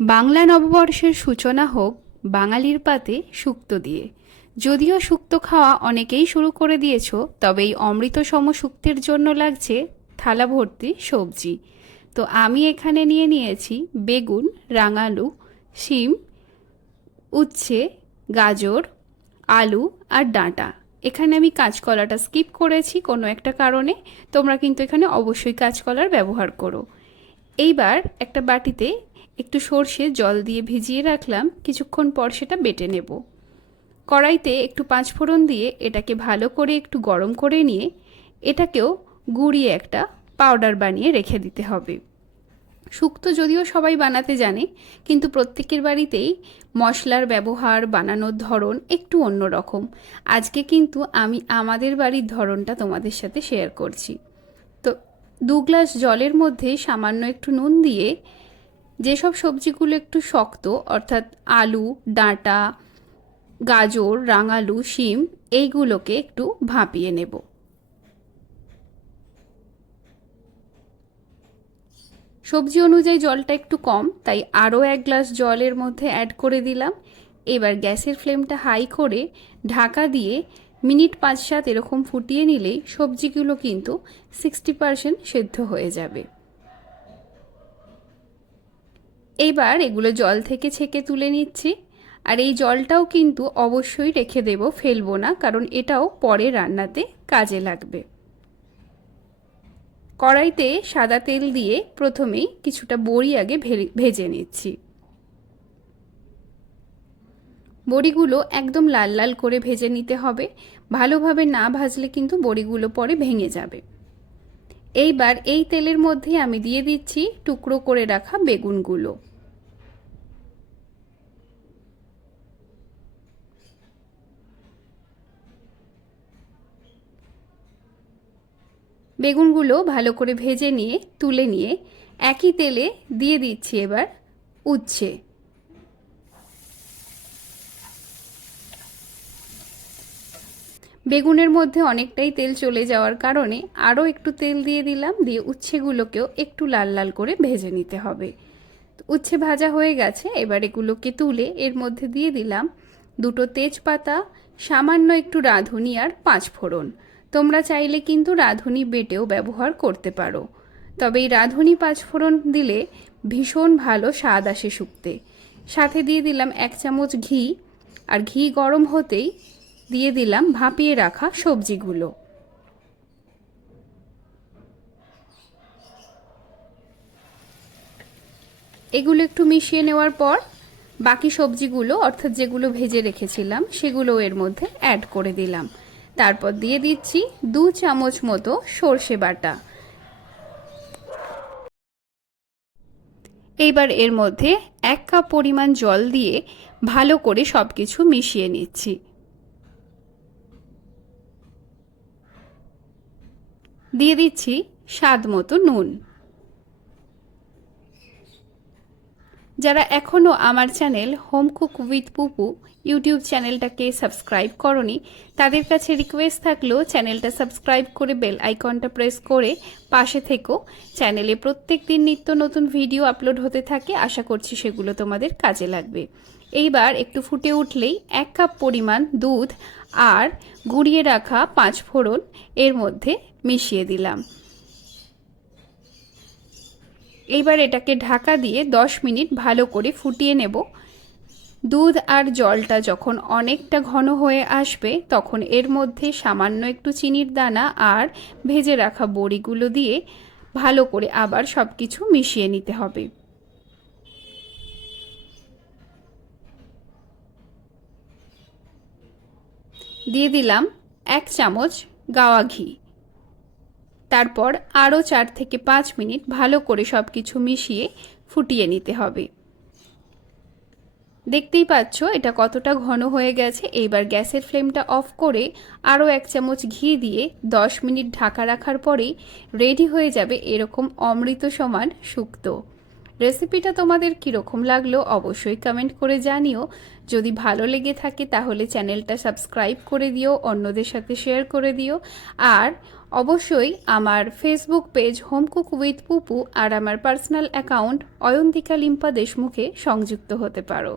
বাংলা নববর্ষের সূচনা হোক বাঙালির পাতে শুক্তো দিয়ে। যদিও শুক্তো খাওয়া অনেকেই শুরু করে দিয়েছো, তবে এই অমৃতসম শুক্তের জন্য লাগছে থালা ভর্তি সবজি। তো আমি এখানে নিয়ে নিয়েছি বেগুন, রাঙালু, শিম, উচ্ছে, গাজর, আলু আর ডাঁটা। এখানে আমি কাঁচকলাটা স্কিপ করেছি কোনো একটা কারণে, তোমরা কিন্তু এখানে অবশ্যই কাঁচকলার ব্যবহার করো। এইবার একটা বাটিতে একটু সর্ষে জল দিয়ে ভিজিয়ে রাখলাম, কিছুক্ষণ পর সেটা বেটে নেব। কড়াইতে একটু পাঁচফোড়ন দিয়ে এটাকে ভালো করে একটু গরম করে নিয়ে এটাকেও গুঁড়িয়ে একটা পাউডার বানিয়ে রেখে দিতে হবে। শুক্তো যদিও সবাই বানাতে জানে, কিন্তু প্রত্যেকের বাড়িতেই মশলার ব্যবহার, বানানোর ধরন একটু অন্য রকম। আজকে কিন্তু আমি আমাদের বাড়ির ধরনটা তোমাদের সাথে শেয়ার করছি। তো 2 গ্লাস জলের মধ্যে সামান্য একটু নুন দিয়ে যেসব সবজিগুলো একটু শক্ত, অর্থাৎ আলু, ডাঁটা, গাজর, রাঙালু, শিম, এইগুলোকে একটু ভাপিয়ে নেব। সবজি অনুযায়ী জলটা একটু কম, তাই আরও 1 গ্লাস জলের মধ্যে অ্যাড করে দিলাম। এবার গ্যাসের ফ্লেমটা হাই করে ঢাকা দিয়ে মিনিট 5-7 এরকম ফুটিয়ে নিলেই সবজিগুলো কিন্তু 60% সেদ্ধ হয়ে যাবে। এইবার এগুলো জল থেকে ছেঁকে তুলে নিচ্ছি। আর এই জলটাও কিন্তু অবশ্যই রেখে দেব, ফেলবো না, কারণ এটাও পরে রান্নাতে কাজে লাগবে। কড়াইতে সাদা তেল দিয়ে প্রথমেই কিছুটা বড়ি আগে ভেজে নিচ্ছি। বড়িগুলো একদম লাল লাল করে ভেজে নিতে হবে, ভালোভাবে না ভাজলে কিন্তু বড়িগুলো পরে ভেঙে যাবে। এইবার এই তেলের মধ্যে আমি দিয়ে দিচ্ছি টুকরো করে রাখা বেগুনগুলো। বেগুনগুলো ভালো করে ভেজে নিয়ে তুলে নিয়ে একই তেলে দিয়ে দিচ্ছি এবার উচ্ছে। বেগুনের মধ্যে অনেকটাই তেল চলে যাওয়ার কারণে আরও একটু তেল দিয়ে দিলাম, দিয়ে উচ্ছেগুলোকেও একটু লাল লাল করে ভেজে নিতে হবে। উচ্ছে ভাজা হয়ে গেছে, এবার এগুলোকে তুলে এর মধ্যে দিয়ে দিলাম 2টো তেজপাতা, সামান্য একটু রাঁধুনি আর 5 ফোড়ন। তোমরা চাইলে কিন্তু রাঁধুনি বেটেও ব্যবহার করতে পারো, তবে এই রাঁধুনি 5 ফোড়ন দিলে ভীষণ ভালো স্বাদ আসে শুক্তে। সাথে দিয়ে দিলাম 1 চামচ ঘি, আর ঘি গরম হতেই দিয়ে দিলাম ভাপিয়ে রাখা সবজিগুলো। এগুলো একটু মিশিয়ে নেওয়ার পর বাকি সবজিগুলো, অর্থাৎ যেগুলো ভেজে রেখেছিলাম, সেগুলো এর মধ্যে অ্যাড করে দিলাম। তারপর দিয়ে দিচ্ছি 2 চামচ মতো সর্ষে বাটা। এইবার এর মধ্যে 1 কাপ পরিমাণ জল দিয়ে ভালো করে সব কিছু মিশিয়ে নিচ্ছি। দিয়ে দিচ্ছি স্বাদ মতো নুন। যারা এখনও আমার channel home cook with পুপু YouTube চ্যানেলটাকে সাবস্ক্রাইব করনি, তাদের কাছে রিকোয়েস্ট থাকলেও চ্যানেলটা সাবস্ক্রাইব করে বেল আইকনটা প্রেস করে পাশে থেকো। চ্যানেলে প্রত্যেক দিন নিত্য নতুন ভিডিও আপলোড হতে থাকে, আশা করছি সেগুলো তোমাদের কাজে লাগবে। এইবার একটু ফুটে উঠলেই 1 কাপ পরিমাণ দুধ আর গুঁড়িয়ে রাখা 5 ফোড়ন এর মধ্যে মিশিয়ে দিলাম। এইবার এটাকে ঢাকা দিয়ে 10 মিনিট ভালো করে ফুটিয়ে নেব। দুধ আর জলটা যখন অনেকটা ঘন হয়ে আসবে, তখন এর মধ্যে সামান্য একটু চিনির দানা আর ভেজে রাখা বড়িগুলো দিয়ে ভালো করে আবার সব কিছু মিশিয়ে নিতে হবে। দিয়ে দিলাম 1 চামচ গাওয়া ঘি। তারপর আরও 4 থেকে 5 মিনিট ভালো করে সব কিছু মিশিয়ে ফুটিয়ে নিতে হবে। দেখতেই পাচ্ছ এটা কতটা ঘন হয়ে গেছে। এইবার গ্যাসের ফ্লেমটা অফ করে আরও 1 চামচ ঘি দিয়ে 10 মিনিট ঢাকা রাখার পরেই রেডি হয়ে যাবে এরকম অমৃত সমান শুক্তো। রেসিপিটা তোমাদের কীরকম লাগলো অবশ্যই কমেন্ট করে জানিও। যদি ভালো লেগে থাকে তাহলে চ্যানেলটা সাবস্ক্রাইব করে দিও, অন্যদের সাথে শেয়ার করে দিও। আর অবশ্যই আমার Facebook page home cook with Pupu আর আমার পার্সোনাল অ্যাকাউন্ট অয়ন্তিকা লিম্পা দেশমুখে সংযুক্ত হতে পারো।